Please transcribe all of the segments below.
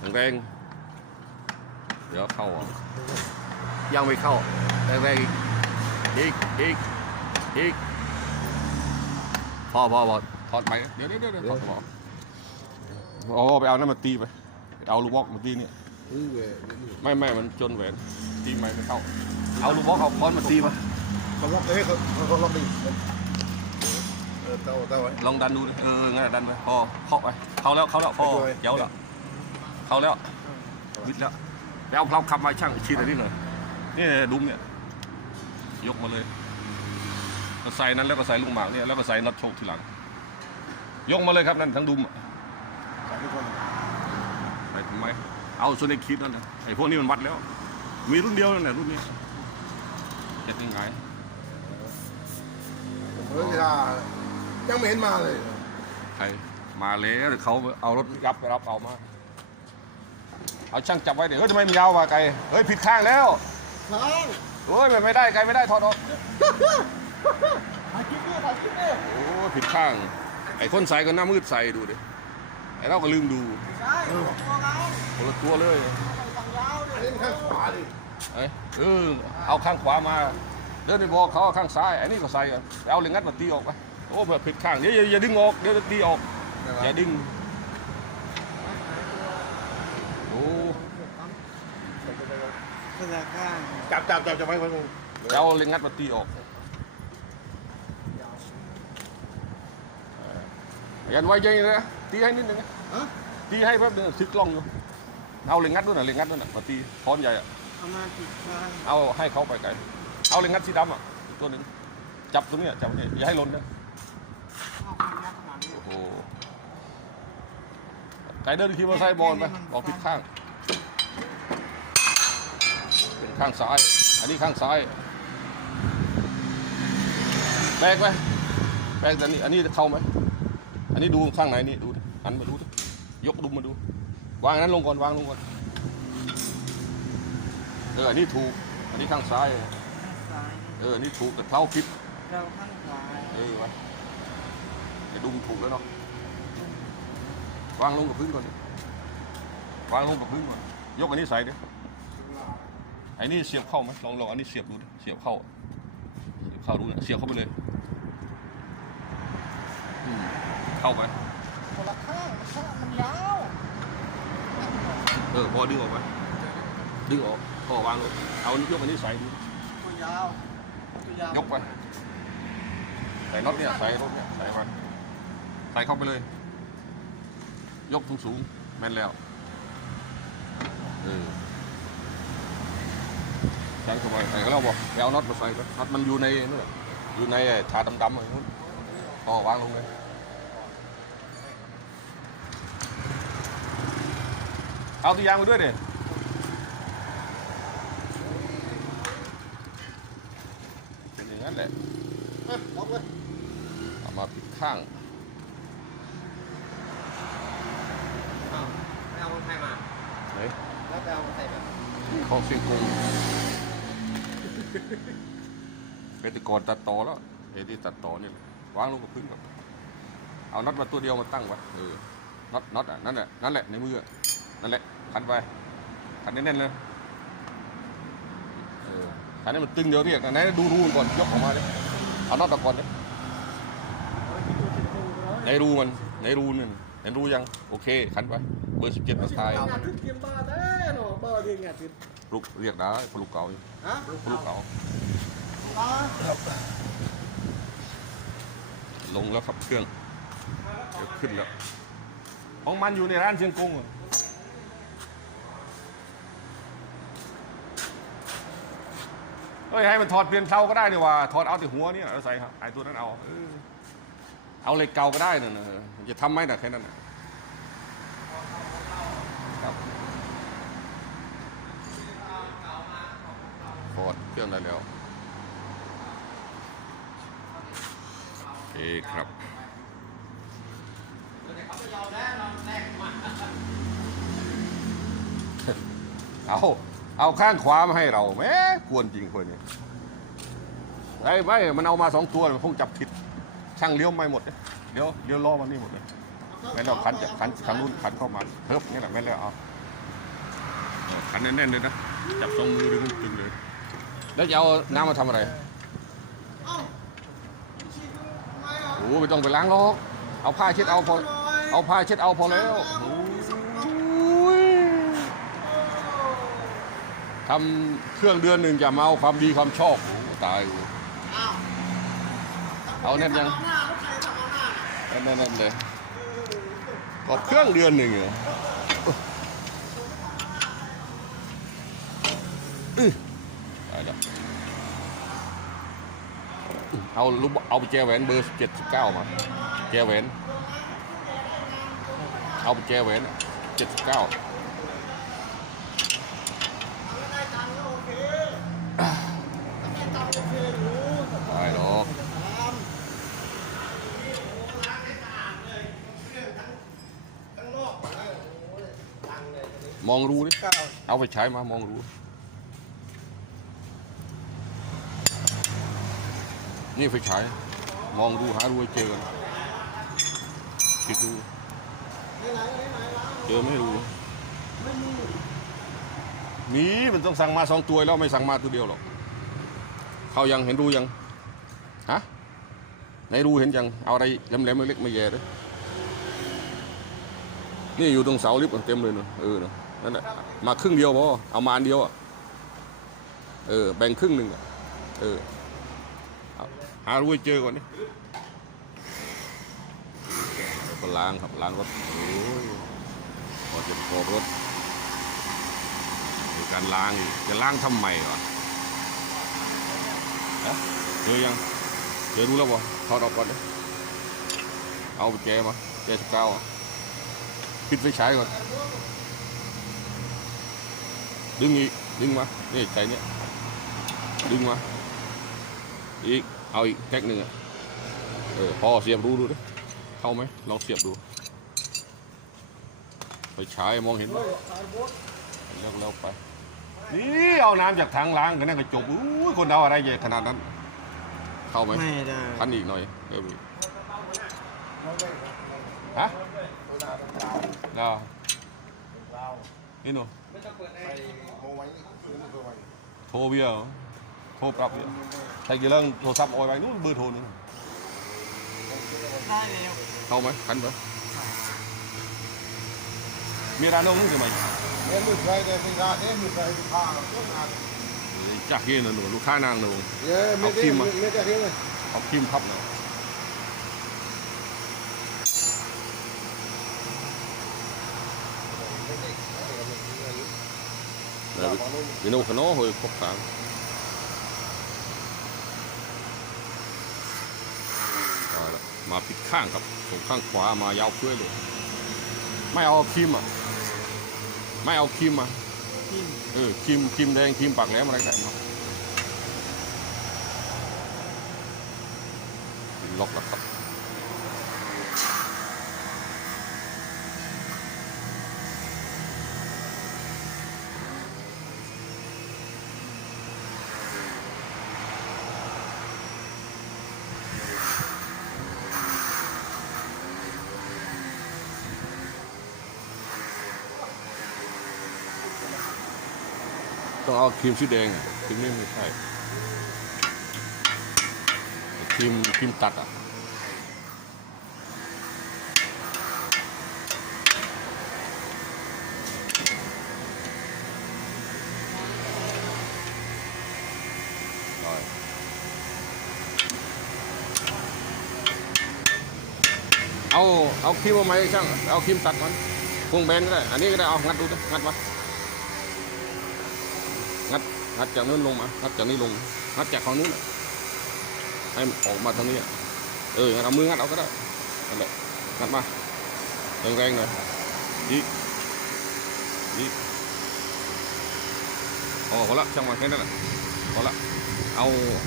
แรงๆเดี๋ยวเข้าอะยังไม่เข้าแรงๆอีกอีกอีกอีกพอพอพอถอดไปเดี๋ยวเดี๋ยวเดี๋ยวเดี๋ยวถอดหมอโอ้ไปเอานั่นมาตีไปไปเอาลูกบอลมาตีเนี่ยเออเว้ยนี่ไม่ไม่มันจนแหวนตีไม่ไม่เข้า เอาลูกบอลเอาค้อนมาตีมาเขาล็อกเอ้ยเขาเขาเขาล็อกดิเออเต้าเต้าไว้ลองดันดูดิเอองั้นนะดันไปพอเข้าไปเข้าแล้วเข้าแล้วพอไปด้วยเดี๋ยวแล้ว เข้าแล้ววิดแล้วไปเอาเพลาขับมาช่างชีดอะไรนิดหน่อยนี่ดุมเนี่ย ยกมาเลยก็ใส่นั้นแล้วก็ใส่ลูกหมากเนี่ยแล้วก็ใส่น็อตโชคทีหลัง ยกมาเลยครับนั่นทั้งดุมอะใส่ทุกคนไปทำไมเอาส่วนในคิดนั่นนะไอ้พวกนี้มันวัดแล้ว มีรุ่นเดียวนั่นแหละรุ่นนี้จะยังไงเฮ้ยท่ายังไม่เห็นมาเลย ใครมาแล้วเดี๋ยวเขาเอารถยับไปรับเอามา เอาช่างจับไว้เดี๋ยวเฮ้ยทำไมมันยาวกว่าไกลเฮ้ยผิดข้างแล้วทางเฮ้ยมันไม่ได้ไกลไม่ได้ถอดออกถ่ายคลิปเนี่ยถ่ายคลิปเนี่ยโอ้ผิดข้าง ไอ้คนใส่ก็หน้ามืดใส่ดูดิไอ้เราก็ลืมดูใช่ตัวเราคนละตัวเลยฝั่งยาวดิเล่นข้างขวาดิเอ้ยเออเอาข้างขวามาเดินไปบอกเขาเอาข้างซ้ายไอ้นี่ก็ใส่อะไปเอาเหล็กงัดมาตีออกไปโอ้เผื่อผิดข้างเดี๋ยวอย่าอย่าดึงออกเดี๋ยวจะตีออกอย่าดึงโอ้ เพื่อข้างจับจับจับจับไว้ไว้ตรงเดี๋ยวเอาเหล็กงัดมาตีออกยันไว้ใจนะตีให้นิดนึงนะฮะตีให้แป๊บนึงซึกกล้องอยู่เอาเหล็กงัดด้วยนะเหล็กงัดด้วยนะมาตีค้อนใหญ่อะเอามาติดข้างเอาให้เขาไปไกลเอาเหล็กงัดสีดำอะอีกตัวหนึ่งจับตรงเนี้ยจับตรงนี้อย่าให้หล่นนะเอาข้างยัดข้างหลังโอ้โหไกเดินขี่มอเตอร์ไซค์บอลไปบอกผิดข้าง เป็น ข้างซ้าย อันนี้ข้างซ้ายแบกไหมแบกแต่นี่อันนี้เข้าไหมอันนี้ดูข้างไหนนี่ดูดิหันมาดูดิยกดุมมาดู วางอันนั้นลงก่อนวางลงก่อนเอออันนี้ถูก อันนี้ข้างซ้ายข้างซ้ายเอออันนี้ถูกแต่เท้าผิดเราข้างขวาเออวะไอ้ดุมถูกแล้วเนาะวางลงกับพื้นก่อนดิวางลงกับพื้นก่อนยกอันนี้ใส่ดิไอ้นี่เสียบเข้าไหมลองลองอันนี้เสียบดูดิเสียบเข้าเสียบเข้าดูเนี่ยเสียบเข้าไปเลยอืมเข้าไปคนละข้างมันข้างมันยาวเออพอดึงออกไปดึงออกพอวางลงเอายกอันนี้ใส่ดูตัวยาวตัวยาวยกไปใส่น็อตเนี่ยใส่รถเนี่ยใส่มาใส่เข้าไปเลย ยกสูงสูงๆแม่นแล้วเออใส่เข้าไปใส่ก็แล้วบอกไปเอาน็อตมาใส่ก็น็อตมันอยู่ในนู่นน่ะอยู่ในไอ้ถาดำๆอะไรนู้นอ๋อวางลงเลยเอาตัวอยางไปด้วยดิเป็นอย่างนั้นแหละเอ้ยล็อกเลยเอามาปิดข้างอ้าวไม่เอาใครมาเฮ้ยแล้วไปเอาใส่แบบของเสียงกง เป็นตะกอนตัดต่อแล้วเอ้ที่ตัดต่อนี่วางลงกับพื้นก่อนเอาน็อตมาตัวเดียวมาตั้งไว้เออน็อตน็อตอะนั่นแหละนั่นแหละในมืออะนั่นแหละขันไปขันแน่นๆเลยเออขันให้มันตึงเดี๋ยวเรียกอันไหนดูรูนก่อนยกออกมาเลยเอาน็อตออกก่อนเลยในรูมันในรูนึงเห็นรูยังโอเคขันไปเบอร์สิบเจ็ดมาทายงานทึก เกียมบ้าแน่เนาะบ้าเรียนงานทึกปลุกเรียกได้ปลุกเก่าอยู่ฮะปลุกเก่าอ๋อลงแล้วครับเครื่องเดี๋ยวขึ้นแล้วของมันอยู่ในร้านเชียงกงอะเฮ้ยให้มันถอดเปลี่ยนเท้าก็ได้ดีว่าถอดเอาแต่หัวเนี่ยเอาใส่ครับไอ้ตัวนั้นเอาเออเอาเหล็กเก่าก็ได้นะนะจะทำไหมนะแค่นั้นนะครับฟอดเค รื่องได้แล้วโอเคครับเอา เอาข้างขวามาให้เราแหม่ควรจริงคนนี้ไอ้ไม่ มันเอามาสองตัวมันคงจับผิด ช่างเลี้ยวไม่หมดเลยเลี้ยวเลี้ยวล้อมันนี่หมดเลยแม่นเราขันจะขันขันรุ่นขันเข้ามาเทิบนี่แหละแม่นแล้วเอาขันแน่นๆเลยนะ จับสองมือดึงตึงเลย แล้วจะเอาน้ำมาทำอะไรโอ้ไม่ต้องไปล้างหรอกเอาผ้าเช็ดเอาพอเอาผ้าเช็ดเอาพอแล้วทำเครื่องเดือนหนึ่งจะมาเอาความดีความชอบตายเอาแน่นยังแน่นแน่นๆเลยก็เครื่องเดือนหนึ่งเหรออื้อตายแล้ว เอาลูกเอาแจแหวนเบอร์เจ็ดสิบเก้ามาแจแหวนเอาแจแหวนเจ็ดสิบเก้าได้หรอกมองรูดิเอาไปใช้มามองรู นี่ไฟฉาย มองดูหารูให้เจอกันคิดดูเจอไม่รู้ มีมันต้องสั่งมาสองตัวแล้วไม่สั่งมาตัวเดียวหรอก เขายังเห็นรูยัง ฮะ ในรูเห็นยัง เอาอะไรแหลมๆเล็กๆมาแย่เลยนี่อยู่ตรงเสาลิฟต์เต็มเลยเนอะเออเนอะนั่นแหละมาครึ่งเดียวพอเอามาอันเดียวอะเออ แบ่งครึ่งหนึ่งอะเออาหารูให้เจอก่อนนี่แล้วก็ล้างครับล้างรถโอ้ยพอจะโกรถมีการล้างจะล้างทำไมวะเจอยังเจอรู้แล้วบ่ถอดออกก่อนเลยเอาแจมาแจสเก้าอะปิดไฟฉายก่อนดึงอีกดึงมานี่ใจเนี้ยดึงมาอีก เอาอีกแท็กหนึ่งอะเออพอเสียบรู้ดูดิเข้าไหมลองเสียบดู ไปฉายมองเห็นไหมแล้วแล้วไปนี่เอาน้ำจากถังล้างกันนั่นก็จบอุ้ยคนเอาอะไรใหญ่ขนาดนั้น เข้าไหมไม่ได้พันอีกหน่อยเออฮะดาวนี่หนูโมไว้ซื้อมาตัวไว้โทรเบี้ยเหร อโทรปรับเบี้ยใช้กี่เรื่องโทรศัพท์โอยไว้นู่นเบอร์โทรนึงได้แล้วเข้าไหมคันไหมมีร้านน้องนู่นใช่ไหมเนี่ยมือใครเนี่ยเป็นงานเนี่ยมือใครเป็นผ้าเรื่อง มาปิดข้างครับส่งข้างขวามายาวเพื่อยเลย ไม่เอาครีมอะ ไม่เอาครีมอะเออครีมครีมแดงครีมปากแหลมอะไรแต่มาล็อกแล้วครับ ต้องเอาครีมสีแดงอะถึงนี่ไม่ใช่ครีมครีมตัดอะเอาเอาครีมมาไหมช่างเอาครีมตัดมันพวงแบนก็ได้ อันนี้ก็ได้เอางัดดูดิงัดมา งัดจากนู้นลงมางัดจากนี้ลงงัดจากฝั่งนู้นให้ออกมาทางนี้เออเอามืองัดเอาก็ได้นั่นแหละงัดมาแรงๆหน่อยอีกอีกอ๋อพอละช่างมันแค่นั้นแหละพอละเอา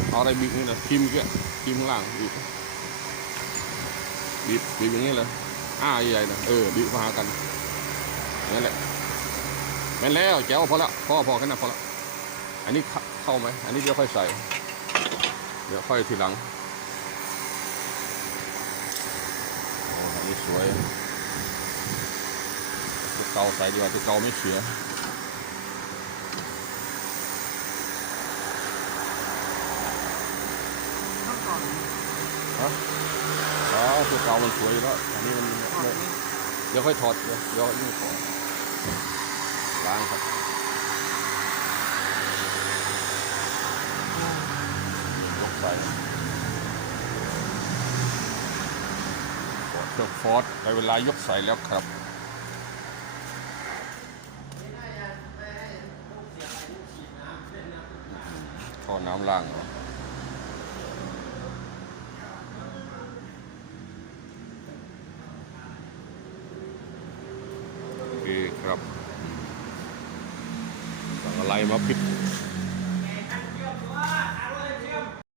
เอาอะไรบีบนี่นะครีมเกี้ยครีมข้างล่างบีบบีบบีบอย่างนี้เลยอ้าใหญ่ๆนะเออบีบมาหากันนั้นแหละแม่นแล้วแจ๋วพอละพอพอแค่นั้นพอละ อันนี้เข้าไหม อันนี้เดี๋ยวค่อยใส่ เดี๋ยวค่อยทีหลังอันนี้สวยตัเก่าใส่ดีกว่าตัเก่าไม่เสียฮะอ๋อตัเก่ามันสวยแล้ว อันนี้มันเดี๋ยวค่อยถอด เดี๋ยวเดี๋ยวนี่ขอล้างครับ ไปเครื่องฟอสในเวลายกใส่แล้วครับท่อน้ำล่างเหรอ